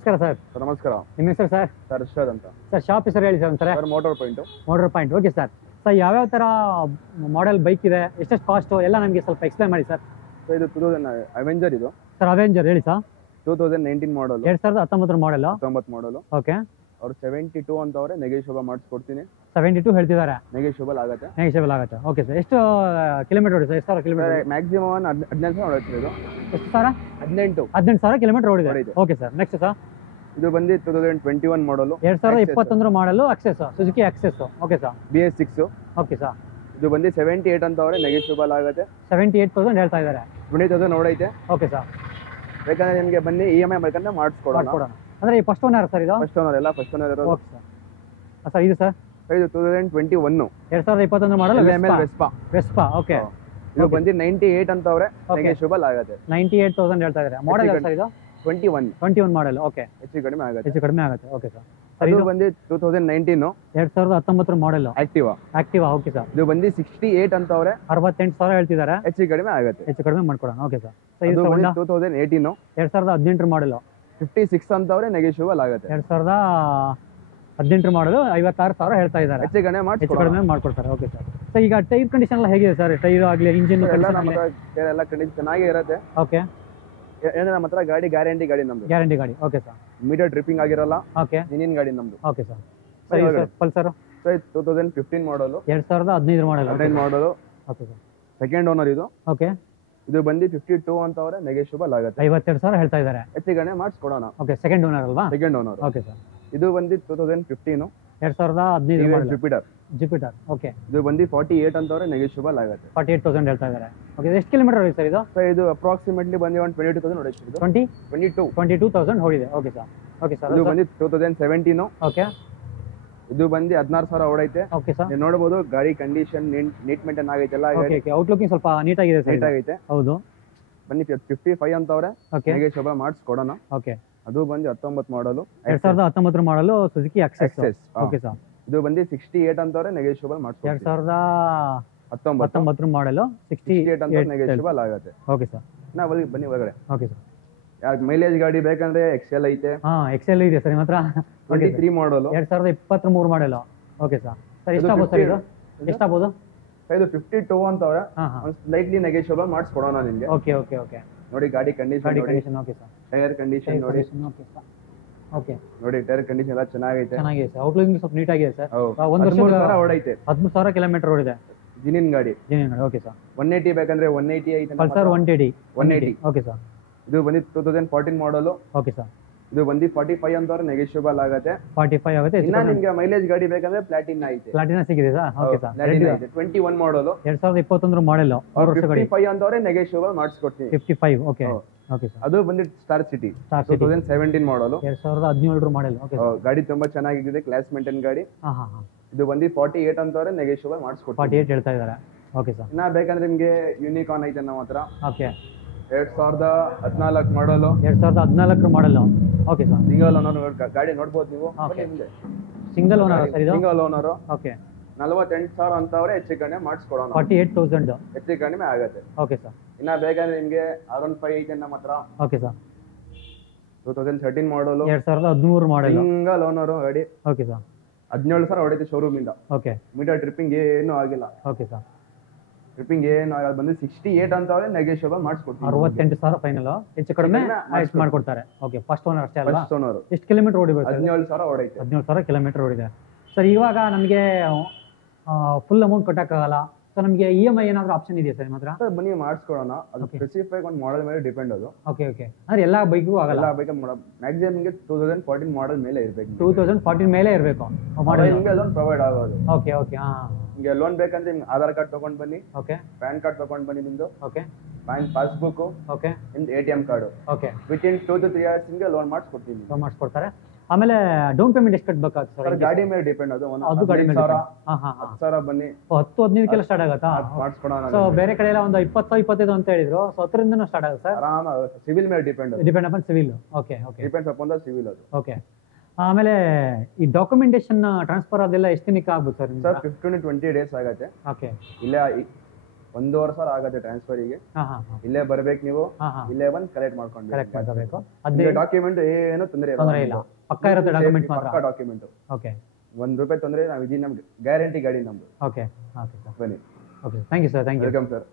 ನಮಸ್ಕಾರ ಸರ್. ನಮಸ್ಕಾರ. ನಿಮ್ಮ ಹೆಸರು ಸರ್? ಸರ್ ಅರ್ಷದ್ ಅಂತ. ಸರ್ ಶಾಪ್ ಹೆಸರು ಹೇಳಿ ಸರ್ ಒಂದ್ಸರಿ. Sir motor point. Motor point, okay sir. Sir ಯಾವ್ಯಾವ ಥರ ಮಾಡೆಲ್ ಬೈಕ್ ಇದೆ, ಎಷ್ಟೆಷ್ಟು ಕಾಸ್ಟು ಎಲ್ಲ ನಮಗೆ ಸ್ವಲ್ಪ ಎಕ್ಸ್ಪ್ಲೈನ್ ಮಾಡಿ ಸರ್. ಸರ್ ಇದು 2000 ಅವೆಂಜರ್ ಇದು. ಸರ್ ಅವೆಂಜರ್ ಹೇಳಿ ಸರ್. 2019 ಮಾಡಲ್. 2019 ಮಾಡಲು. 19 ಮಾಡಲು. ಓಕೆ. ಅವ್ರು 72 ಅಂತ ಅವರೇ, ನೆಗೆಷಿಯಬಲ್ ಮಾಡಿಸ್ಕೊಡ್ತೀನಿ. 72 ಹೇಳ್ತಿದ್ದಾರೆ. ನೆಗೆಷಿಯಬಲ್ ಆಗುತ್ತೆ. ನೆಗೆಷಿಯಬಲ್ ಆಗುತ್ತೆ. Okay sir. ಎಷ್ಟು ಕಿಲೋಮೀಟರ್ ಓಡಿದೆ ಸರ್? ಎಷ್ಟು ಸಾವಿರ ಕಿಲೋಮೀಟರ್? ಮ್ಯಾಕ್ಸಿಮಮ್ 18,000 ಹೊಡೆಯುತ್ತೆ ಇದು. ಎಷ್ಟು ಸಾವಿರ? 18,000 ಕಿಲೋಮೀಟರ್ ಓಡಿದೆ. Okay sir. Next sir. ಇದು ಬಂದು 2021 ಮಾಡಲು. 2021 ಮಾಡಲು access, Suzuki access. Okay sir. BS6. Okay sir. ಇದು ಬಂದು 78 ಅಂತ ಅವರೇ, ನೆಗೆಷಿಯಬಲ್ ಆಗುತ್ತೆ. 78,000 ಹೇಳ್ತಾ ಇದ್ದಾರೆ. 20,000 ಹೊಡೈತೆ. Okay sir. ಬೇಕಂದ್ರೆ ನಿಮಗೆ ಬನ್ನಿ EMI ಬೇಕಂದ್ರೆ ಮಾಡಿಸ್ಕೊಡೋಣ. ಅಂದ್ರೆ ಈ ಫಸ್ಟ್ ಓನರ್ ಸರ್ ಇದು? ಫಸ್ಟ್ ಓನರ್ ಎಲ್ಲ ಫಸ್ಟ್ ಓನರ್ ಇರೋದು. Okay sir. ಸರ್ ಇದು ಸರ್? ಇದು 2021. 2021 ಮಾಡಲು ವೆಸ್ಪಾ. ಓಕೆ. ಇದು ಬಂದು 98 ಅಂತ ಅವರೇ, ನೆಗೆಷಿಯಬಲ್ ಆಗುತ್ತೆ. 98,000 ಹೇಳ್ತಾ ಇದ್ದಾರೆ. ಮಾಡಲ್ ಯಾವ ಸರ್ ಇದು? 21 ಮಾಡಲ್. ಓಕೆ. ಹೆಚ್ಚು ಕಡಿಮೆ ಆಗುತ್ತೆ. Okay sir. ಇದು ಬಂದು 2019 2019 ಮಾಡಲ್ ಆಕ್ಟಿವಾ. Okay sir. ಇದು ಬಂದು 68 ಅಂತ ಅವರೇ, 68,000 ಹೇಳ್ತಿದ್ದಾರೆ. ಹೆಚ್ಚು ಕಡಿಮೆ ಮಾಡ್ಕೊಡೋಣ. Okay sir. ಇದು ಬಂದು 2018 2018 ಮಾಡಲ್ 56 ಅಂತ ಅವರೇ, ನೆಗೆಷಿಯಬಲ್ ಆಗುತ್ತೆ. 2018 ಮಾಡಲು 56,000 ಹೇಳ್ತಾ ಇದ್ದಾರೆ. ಹೆಚ್ಚು ಕಡಿಮೆ ಮಾಡ್ಕೊಡ್ತಾರೆ. Okay sir. ಸೊ ಈಗ ಟೈರ್ ಕಂಡೀಷನ್ ಎಲ್ಲ ಹೇಗಿದೆ ಸರ್? ಟೈರ್ ಆಗಲಿ, ಇಂಜಿನ್ ಎಲ್ಲ ನಮ್ಮ ಹತ್ರ ಎಲ್ಲ ಕಂಡೀಷನ್ ಚೆನ್ನಾಗೇ ಇರುತ್ತೆ. ಓಕೆ. ಏನಂದ್ರೆ ನಮ್ಮ ಹತ್ರ ಗಾಡಿ ಗ್ಯಾರಂಟಿ ನಮ್ದು. ಗ್ಯಾರಂಟಿ ಗಾಡಿ. Okay sir. ಮೀಟರ್ ಟ್ರಿಪ್ಪಿಂಗ್ ಆಗಿರಲ್ಲ. ಓಕೆ. ಇಂಜಿನ್ ಗಾಡಿ ನಮ್ದು. Okay sir. ಸರ್ ಪಲ್ಸರ್ 2015 ಮಾಡಲು. 2015 ಮಾಡಲು. Okay sir. ಸೆಕೆಂಡ್ ಓನರ್ ಇದು. ಓಕೆ. ಇದು ಬಂದು 52 ಅಂತ ಅವರೇ, ನೆಗೆಷಿಯಬಲ್ ಆಗುತ್ತೆ. 52,000 ಹೇಳ್ತಾ ಇದ್ದಾರೆ. ಹೆಚ್ಚು ಕಡಿಮೆ ಮಾಡಿಸ್ಕೊಡೋಣ. ಓಕೆ. ಸೆಕೆಂಡ್ ಓನರ್ ಅಲ್ವಾ? Second owner. Okay sir. ಇದು ಬಂದು 2015 2015 ಮಾಡಲ್ ಜುಪಿಟರ್. ಓಕೆ. ಇದು ಬಂದು 48 ಅಂತ ಅವರೇ, ನೆಗೆಷಿಯಬಲ್ ಆಗುತ್ತೆ. 48,000 ಹೇಳ್ತಾ ಇದ್ದಾರೆ. ಓಕೆ. ಎಷ್ಟು ಕಿಲೋಮೀಟರ್ ಹೋಗಿದೆ ಸರ್ ಇದು? ಸರ್ ಇದು ಅಪ್ರಾಕ್ಸಿಮೇಟ್ಲಿ ಬಂದು 22,000 ಹೊಡೆಯುತ್ತೆ. ಇದು 22,000 ಹೋಗಿದೆ. Okay sir. Okay sir. ಇದು ಬಂದು 2017. ಓಕೆ. ಇದು ಬಂದು 16,000 ಹೊಡೈತೆ. Okay sir. ನೀವು ನೋಡಬಹುದು ಗಾಡಿ ಕಂಡೀಷನ್ ನೀಟ್ ಮೇಂಟೈನ್ ಆಗೈತೆ ಎಲ್ಲ. ಓಕೆ. ಔಟ್ಲುಕಿಂಗ್ ಸ್ವಲ್ಪ ನೀಟಾಗಿದೆ ಸರ್. ನೀಟಾಗೈತೆ. ಹೌದು. ಬನ್ನಿ 55 ಅಂತ ಅವರೇ, ಓಕೆ. ನೆಗೆಷಿಯಬಲ್ ಮಾಡಿಸ್ಕೊಡೋಣ. ಓಕೆ. ಅದು ಬಂದು 19 ಮಾಡಲು. 2019 ಮಾಡಲು ಸುಜುಕಿ ಅಕ್ಸೆಸ್. Okay sir. ಇದು ಬಂದು 68 ಅಂತ ಅವರೇ, ನೆಗೆಷಿಯಬಲ್ ಮಾಡಿಸ್ಕೊಡ್ತೀನಿ. 2019 ಮಾಡಲು 68 ಅಂತ ನೆಗೆಷಿಯಬಲ್ ಆಗುತ್ತೆ. Okay sir. ಬನ್ನಿ ಒಳಗಡೆ. Okay sir. ಯಾಕೆ ಮೈಲೇಜ್ ಗಾಡಿ ಬೇಕಂದ್ರೆ ಎಕ್ಸೆಲ್ ಐತೆ. ಎಕ್ಸೆಲ್ ಇದೆ ಸರ್ ನಿಮ್ಮ ಹತ್ರ. 23 ಮಾಡಲು. 2023 ಮಾಡಲು. Okay sir. ಸರ್ ಎಷ್ಟಾಗ್ಬೋದು ಸರ್ ಇದು? ಎಷ್ಟಾಗ್ಬೋದು? ಇದು 52 ಅಂತ ಅವರೇ, ಸ್ಲೈಟ್ಲಿ ನೆಗೆಷಿಯಬಲ್ ಮಾಡಿಸ್ಕೊಡೋಣ ನಿಮಗೆ. ಓಕೆ. ಓಕೆ. ಓಕೆ. ನೋಡಿ ಗಾಡಿ condition. Okay sir. Tyre condition ನೋಡಿ. ಓಕೆ. ನೋಡಿ ಟೈರ್ ಕಂಡೀಷನ್ ಎಲ್ಲ ಚೆನ್ನಾಗೈತೆ. ಸರ್. ಔಟ್ಲುಕಿಂಗ್ ಸ್ವಲ್ಪ ನೀಟಾಗಿದೆ ಸರ್. 13,000 ಹೊಡೈತೆ. 13,000 ಕಿಲೋಮೀಟರ್ ಓಡಿದೆ. ಜಿನಿನ್ ಗಾಡಿ. Okay sir. 180 ಬೇಕಂದ್ರೆ 180 ಐತೆ. ಪಲ್ಸರ್ 180. Okay sir. ಇದು ಬಂದು 2014 ಮಾಡಲು. Okay sir. ಇದು ಬಂದು 45 ಅಂತ ಅವರೇ, ನೆಗೆಷಿಯಬಲ್ ಆಗುತ್ತೆ. 45 ಆಗುತ್ತೆ. ಇನ್ನ ನಿಮಗೆ ಮೈಲೇಜ್ ಗಾಡಿ ಬೇಕಂದ್ರೆ ಪ್ಲಾಟಿನಾ ಐತೆ. ಪ್ಲಾಟಿನಾ ಸಿಗಿದೆ ಸರ್. Okay sir. 21 ಮಾಡಲು. 2021 ಮಾಡಲ್ 6 ವರ್ಷ ಗಾಡಿ. 55 ಅಂತ ಅವರೇ, ನೆಗೆಷಿಯಬಲ್ ಮಾಡಿಸ್ಕೊಡ್ತೀನಿ. 55. ಓಕೆ. Okay sir. ಅದು ಬಂದು ಸ್ಟಾರ್ ಸಿಟಿ 2017 ಮಾಡಲು. 2017 ಮಾಡಲ್. ಓಕೆ. ಗಾಡಿ ತುಂಬಾ ಚೆನ್ನಾಗಿದೆ, ಕ್ಲಾಸ್ ಮೇಂಟೈನ್ ಗಾಡಿ. ಇದು ಬಂದು 48 ಅಂತ ಅವರೇ, ನೆಗೆಷಿಯಬಲ್ ಮಾಡಿಸ್ಕೊಡ್ತೀನಿ. 48 ಹೇಳ್ತಾ ಇದ್ದಾರೆ. Okay sir. ಇನ್ನ ಬೇಕಂದ್ರೆ ನಿಮಗೆ ಯೂನಿಕಾರ್ನ್ ಐತೆ ನಮ್ಮ ಹತ್ರ. ಓಕೆ. 2014 ಮಾಡಲು. 2014 ಮಾಡಲ್. Okay sir. ಸಿಂಗಲ್ ಓನರ್ ಗಾಡಿ ನೋಡ್ಬೋದು ನೀವು. ಸಿಂಗಲ್ ಓನರ್ ಸರ್ ಇದು? Single owner. ಓಕೆ. 48,000 ಅಂತ ಅವರೇ, ಹೆಚ್ಚು ಕಡಿಮೆ ಮಾಡಿಸ್ಕೊಡೋಣ. 48,000 ಹೆಚ್ಚು ಕಡಿಮೆ ಆಗುತ್ತೆ. Okay sir. ಇನ್ನ ಬೇಕಂದ್ರೆ ನಿಮಗೆ R15 ಐತೆ ನಮ್ಮ ಹತ್ರ. Okay sir. 2013 ಮಾಡಲು. 2013 ಮಾಡಲ್. ಸಿಂಗಲ್ ಓನರ್ ಗಾಡಿ. Okay sir. 17,000 ಹೊಡೈತೆ ಶೋರೂಮ್ ಇಂದ. ಓಕೆ. ಮೀಟರ್ ಟ್ರಿಪ್ಪಿಂಗ್ ಏನು ಆಗಿಲ್ಲ. Okay sir. ಟ್ರಿಪ್ಪಿಂಗ್ ಏನು ಆಗಲ್ಲ. ಬಂದು 68 ಅಂತ ಅವರೇ, ನೆಗೆಷಿಯಬಲ್ ಮಾಡಿಸ್ಕೊಡ್ತೀನಿ. 68,000 ಫೈನಲ್. ಹೆಚ್ಚು ಕಡಿಮೆ ಮಾಡ್ಕೊಡ್ತಾರೆ. ಓಕೆ. ಫಸ್ಟ್ ಓನರ್ ಅಷ್ಟೇ ಅಲ್ಲ? First owner. ಎಷ್ಟು ಕಿಲೋಮೀಟರ್ ಓಡಿಬೇಕು? 17,000 ಹೊಡೈತೆ. 17,000 ಕಿಲೋಮೀಟರ್ ಓಡಿದೆ ಸರ್. ಇವಾಗ ನಮಗೆ ಫುಲ್ ಅಮೌಂಟ್ ಕಟ್ಟಕ್ಕಾಗಲ್ಲ. ಸೊ ನಮಗೆ EMI ಏನಾದರೂ ಆಪ್ಷನ್ ಇದೆಯಾ ಸರ್ ನಿಮ್ಮ ಹತ್ರ? ಬನ್ನಿ ಮಾಡಿಸ್ಕೊಡೋಣ. ಅದು ಸ್ಪೆಸಿಫಿಕ್ ಒಂದು ಮಾಡೆಲ್ ಮೇಲೆ ಡಿಪೆಂಡ್ ಅದು. ಓಕೆ. ಓಕೆ. ಅಂದ್ರೆ ಎಲ್ಲ ಬೈಕ್ಗೂ ಆಗಲ್ಲ? ಎಲ್ಲ ಬೈಕ್ ಮ್ಯಾಕ್ಸಿಮಮ್ ನಿಮಗೆ 2014 ಮಾಡೆಲ್ ಮೇಲೆ ಇರಬೇಕು. 2014 ಮೇಲೆ ಇರಬೇಕು ಮಾಡೆಲ್. ನಿಮಗೆ ಲೋನ್ ಪ್ರೊವೈಡ್ ಆಗೋದು. ಓಕೆ. ಓಕೆ. ನಿಮಗೆ ಲೋನ್ ಬೇಕಂದ್ರೆ ನಿಮ್ಗೆ ಆಧಾರ್ ಕಾರ್ಡ್ ತಗೊಂಡು ಬನ್ನಿ. ಓಕೆ. ಪ್ಯಾನ್ ಕಾರ್ಡ್ ತಗೊಂಡು ಬನ್ನಿ ನಿಮ್ದು. ಓಕೆ. Bank passbook. ಓಕೆ. ನಿಮ್ದು ATM card. Okay. Within 2 to 3 hours ನಿಮಗೆ ಲೋನ್ ಮಾಡಿಸ್ಕೊಡ್ತೀನಿ. ಲೋನ್ ಮಾಡಿಸ್ಕೊಡ್ತಾರೆ. ಆಮೇಲೆ ಡೌನ್ ಪೇಮೆಂಟ್ ಎಷ್ಟು ಕಟ್ಟಬೇಕಾಗುತ್ತೆ ಸರ್? ಗಾಡಿ ಮೇಲೆ ಡಿಪೆಂಡ್ ಅದು. ಅದು ಗಾಡಿ ಮೇಲೆ. 10,000 ಬನ್ನಿ. 10-15 ಸ್ಟಾರ್ಟ್ ಆಗುತ್ತಾ? ಮಾಡಿಸ್ಕೊಡೋಣ. ಸೊ ಬೇರೆ ಕಡೆ ಎಲ್ಲ ಒಂದು 20-25 ಅಂತ ಹೇಳಿದ್ರು. ಸೊ 10ರಿಂದ ಸ್ಟಾರ್ಟ್ ಆಗುತ್ತೆ ಸರ್? ಆರಾಮ. ಸಿವಿಲ್ ಮೇಲೆ depend upon civil. Okay. Okay. Depends upon the civil ಅದು. ಓಕೆ. ಆಮೇಲೆ ಈ ಡಾಕ್ಯುಮೆಂಟೇಶನ್ ಟ್ರಾನ್ಸ್ಫರ್ ಅದೆಲ್ಲ ಎಷ್ಟು ದಿನಕ್ಕೆ ಆಗ್ಬೋದು ಸರ್? ಸರ್ 15 to 20 ಡೇಸ್ ಆಗುತ್ತೆ. ಓಕೆ. ಇಲ್ಲ 1,500 ಸಾವಿರ ಆಗುತ್ತೆ ಟ್ರಾನ್ಸ್ಫರಿಗೆ. ಹಾಂ ಹಾಂ ಹಾಂ ಇಲ್ಲೇ ಬರ್ಬೇಕು ನೀವು, ಹಾಂ ಹಾಂ ಇಲ್ಲೇ ಬಂದು ಕಲೆಕ್ಟ್ ಮಾಡ್ಕೊಂಡು ಕರೆಕ್ಟ್ ಮಾಡ್ಕೋಬೇಕು. ಅದೇ ಡಾಕ್ಯುಮೆಂಟ್ ಏನು ತೊಂದರೆ ತೊಂದರೆ ಇಲ್ಲ, ಪಕ್ಕ ಇರುತ್ತೆ ಡಾಕ್ಯುಮೆಂಟ್ಸ್ ಮಾತ್ರ. ಪಕ್ಕ ಡಾಕ್ಯುಮೆಂಟ್, ಓಕೆ ₹1 ತೊಂದರೆ ನಾವು ಇದೀನಿ, ನಮ್ಗೆ ಗ್ಯಾರಂಟಿ ಗಾಡಿ ನಮ್ದು. ಓಕೆ ಓಕೆ ಸರ್, ಬನ್ನಿ. Okay thank you sir, thank you. Welcome sir.